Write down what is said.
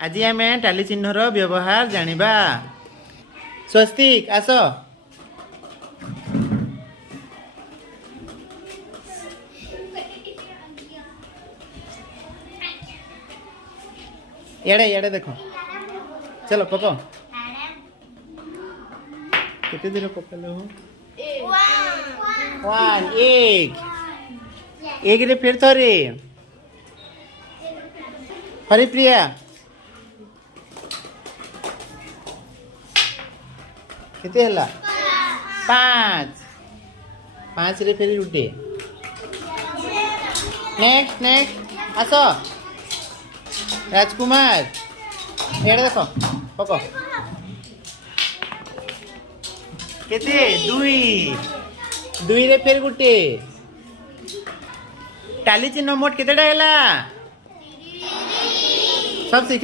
आज आम टाली चिन्हर व्यवहार जानिबा। स्वस्तिक आस इड़े इड़े देख चलो पको कितने दिन पकड़े हो वन एक रे फिर थोड़ी हरिप्रिया कितने हला पाँच रे फिर उठे नेक्स्ट नेक्स्ट आस राजकुमार एड़े देख पको केते दुई रे फिर गुटे टाली चिन्ह मोट केतेटा हैला सब सीख।